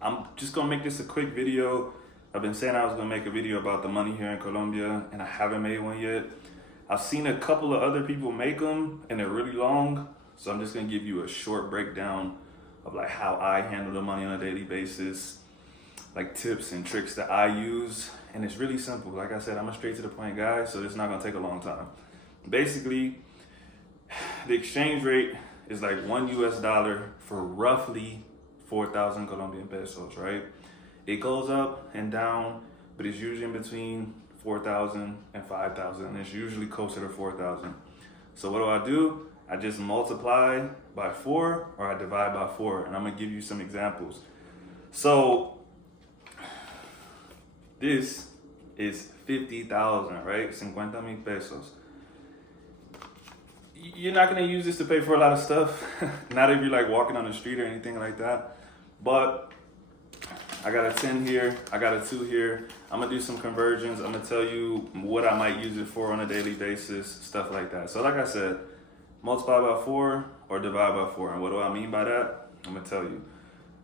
I'm just gonna make this a quick video. I've been saying I was gonna make a video about the money here in Colombia, and I haven't made one yet. I've seen a couple of other people make them, and they're really long. So I'm just gonna give you a short breakdown of like how I handle the money on a daily basis, like tips and tricks that I use. And it's really simple. Like I said, I'm a straight to the point guy, so it's not gonna take a long time. Basically, the exchange rate is like $1 for roughly 4,000 Colombian pesos, right? It goes up and down, but it's usually in between 4,000 and 5,000. And it's usually closer to 4,000. So what do? I just multiply by 4 or I divide by 4. And I'm gonna give you some examples. So this is 50,000, right? 50,000 pesos. You're not gonna use this to pay for a lot of stuff. Not if you're like walking on the street or anything like that. But I got a 10 here, I got a 2 here. I'm gonna do some conversions. I'm gonna tell you what I might use it for on a daily basis, stuff like that. So like I said, multiply by 4 or divide by 4. And what do I mean by that? I'm gonna tell you.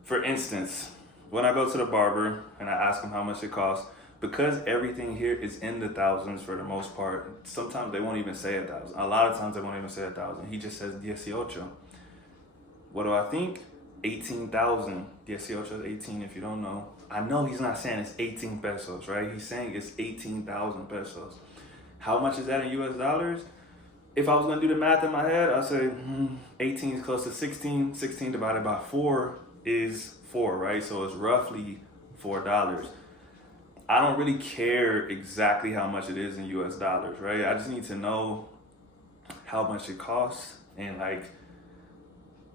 For instance, when I go to the barber and I ask him how much it costs, because everything here is in the thousands for the most part, sometimes they won't even say 1,000. A lot of times they won't even say 1,000. He just says 18. What do I think? 18,000. 18 is 18 if you don't know. I know he's not saying it's 18 pesos, right? He's saying it's 18,000 pesos. How much is that in US dollars? If I was gonna do the math in my head, I'd say 18 is close to 16. 16 divided by 4 is 4, right? So it's roughly $4. I don't really care exactly how much it is in US dollars, right? I just need to know how much it costs and like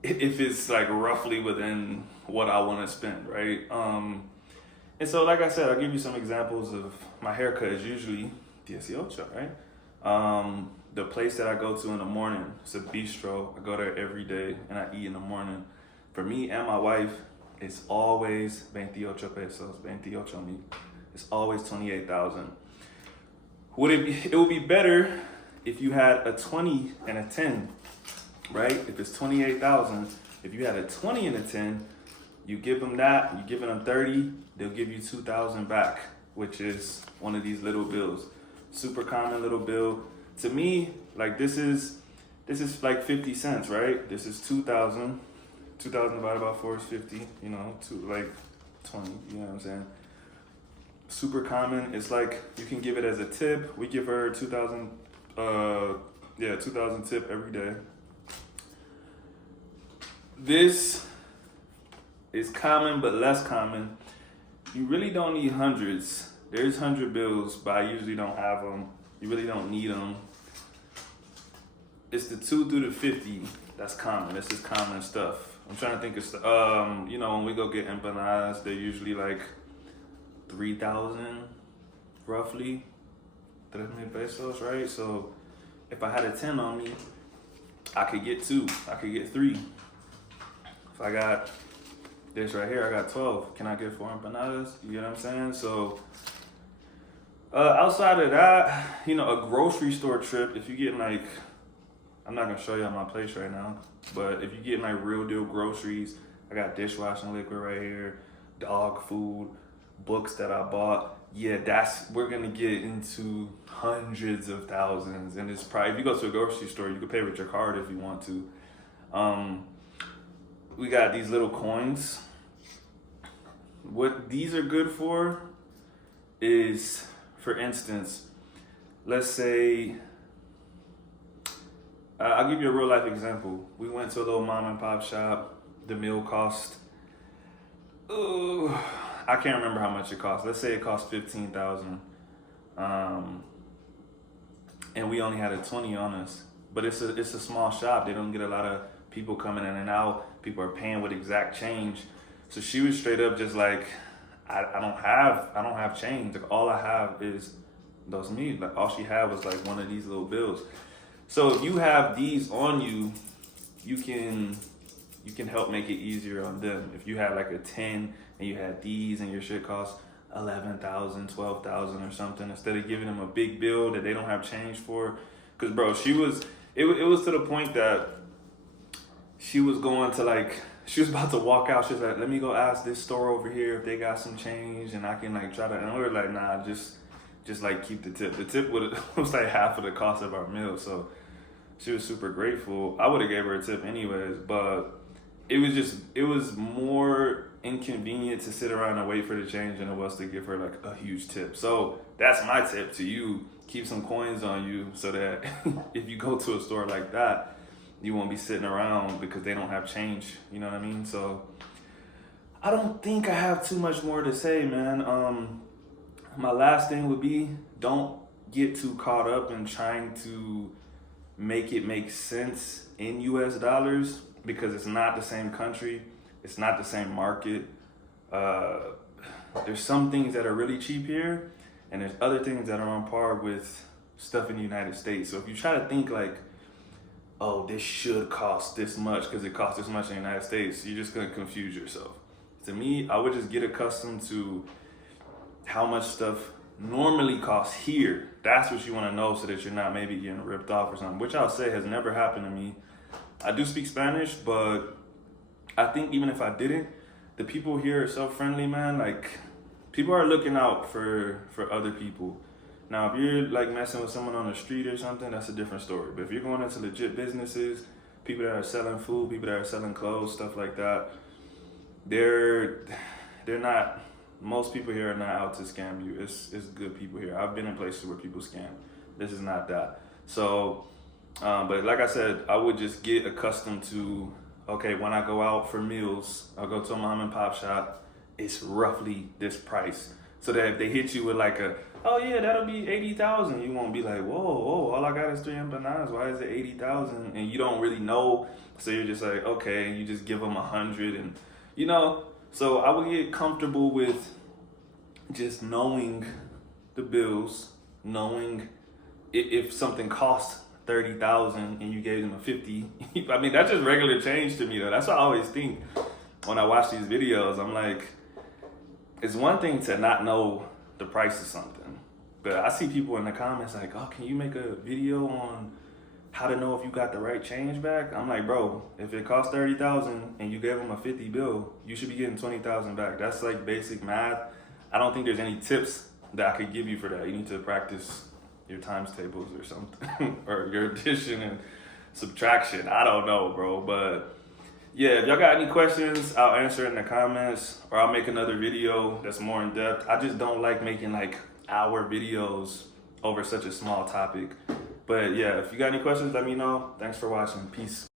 if it's like roughly within what I want to spend, right? And so like I said, I'll give you some examples of my haircut is usually 18, right? The place that I go to in the morning, it's a bistro. I go there every day and I eat in the morning. For me and my wife, it's always 28 pesos, 28 mil. It's always 28,000. It would be better if you had a 20 and a 10, right? If it's 28,000, if you had a 20 and a 10, you give them that, you giving them 30, they'll give you 2,000 back, which is one of these little bills. Super common little bill. To me, like this is like 50 cents, right? This is 2,000. 2,000 divided by 4 is 50, you know, like 20, you know what I'm saying? Super common. It's like you can give it as a tip. We give her 2,000 2,000 tip every day. This is common but less common. You really don't need hundreds. There's 100 bills, but I usually don't have them. You really don't need them. It's the 2 through the 50 that's common. This is common stuff. I'm trying to think of, when we go get empanadas, they're usually like 3,000 roughly, 3,000 pesos, right? So if I had a 10 on me, I could get 2, I could get 3. If I got this right here, I got 12. Can I get 4 empanadas? You get what I'm saying? So outside of that, a grocery store trip, if you get like, I'm not gonna show you on my place right now, but if you get like real deal groceries, I got dishwashing liquid right here, dog food, books that I bought. Yeah, we're gonna get into hundreds of thousands. And it's probably, if you go to a grocery store, you can pay with your card if you want to. We got these little coins. What these are good for is, for instance, let's say, I'll give you a real life example. We went to a little mom and pop shop. The meal cost, I can't remember how much it cost. Let's say it cost 15,000. And we only had a 20 on us. But it's a small shop. They don't get a lot of people coming in and out. People are paying with exact change. So she was straight up just like, I don't have change. Like all I have is those meals. Like all she had was like one of these little bills. So if you have these on you, you can help make it easier on them. If you have like a 10 and you had these and your shit costs 11,000, 12,000 or something, instead of giving them a big bill that they don't have change for. Cause bro, it was to the point that she was going to like, she was about to walk out. She was like, let me go ask this store over here if they got some change and I can like try to, and we were like, nah, just like keep the tip. The tip was like half of the cost of our meal. So she was super grateful. I would have gave her a tip anyways, but it was more inconvenient to sit around and wait for the change than it was to give her like a huge tip. So that's my tip to you. Keep some coins on you so that if you go to a store like that, you won't be sitting around because they don't have change. You know what I mean? So I don't think I have too much more to say, man. My last thing would be, don't get too caught up in trying to make it make sense in US dollars because it's not the same country. It's not the same market. There's some things that are really cheap here, and there's other things that are on par with stuff in the United States. So if you try to think like, oh, this should cost this much because it costs this much in the United States, you're just gonna confuse yourself. To me, I would just get accustomed to how much stuff normally costs here. That's what you wanna know so that you're not maybe getting ripped off or something, which I'll say has never happened to me. I do speak Spanish, but I think even if I didn't, the people here are so friendly, man. Like, people are looking out for other people. Now, if you're like messing with someone on the street or something, that's a different story. But if you're going into legit businesses, people that are selling food, people that are selling clothes, stuff like that, they're not, most people here are not out to scam you. It's good people here. I've been in places where people scam. This is not that. So, but like I said, I would just get accustomed to, okay, when I go out for meals, I'll go to a mom and pop shop, it's roughly this price. So that if they hit you with like oh yeah, that'll be 80,000, you won't be like, whoa, all I got is 3 empanadas, why is it 80,000? And you don't really know, so you're just like, okay, you just give them 100, and you know. So I would get comfortable with just knowing the bills, knowing if something costs 30,000 and you gave them a 50. I mean, that's just regular change to me though. That's what I always think when I watch these videos. I'm like, it's one thing to not know the price of something, but I see people in the comments like, oh, can you make a video on how to know if you got the right change back? I'm like, bro, if it costs 30,000 and you gave them a 50 bill, you should be getting 20,000 back. That's like basic math. I don't think there's any tips that I could give you for that. You need to practice your times tables or something, or your addition and subtraction. I don't know, bro, but yeah, if y'all got any questions, I'll answer it in the comments, or I'll make another video that's more in depth. I just don't like making like hour videos over such a small topic. But yeah, if you got any questions, let me know. Thanks for watching. Peace.